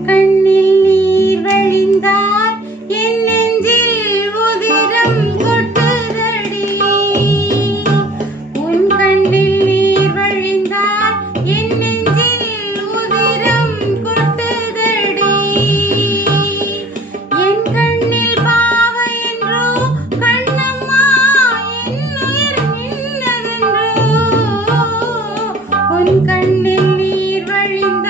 கண்ணில் நீர் வழிந்தால் என் நெஞ்சில் உதிரம் கொட்டுதடி. உன் கண்ணில் நீர் வழிந்தால் என் நெஞ்சில் உதிரம் கொட்டுதடி. என் கண்ணில் பாவை என்றோ கண்ணம்மா என் உயிர் நின்னதென்றோ. உன் கண்ணில் நீர் வழிந்தால்